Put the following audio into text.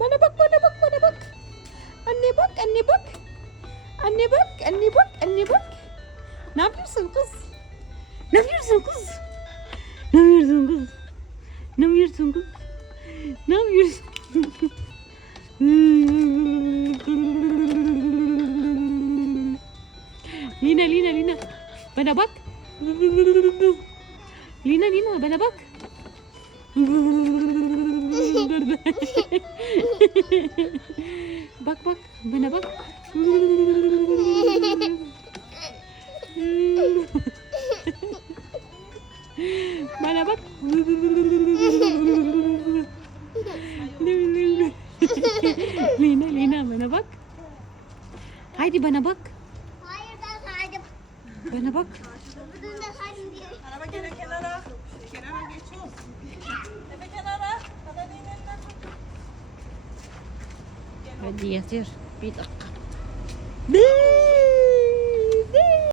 Bana bak bana bak bana bak. Anne bak anne bak. Anne bak anne bak anne bak. Ne yapıyorsun kız? Ne yapıyorsun kız? Ne yapıyorsun kız? Ne yapıyorsun kız? Ne yapıyorsun? Lina Lina Lina. Bana bak. Lina Lina bana bak bak bak bana bak. bana bak. Lina, Lina bana bak. Haydi bana bak. Hayır ben saydım. Bana bak. Araba gene. Kenara Hadi yatır. Bir dakika.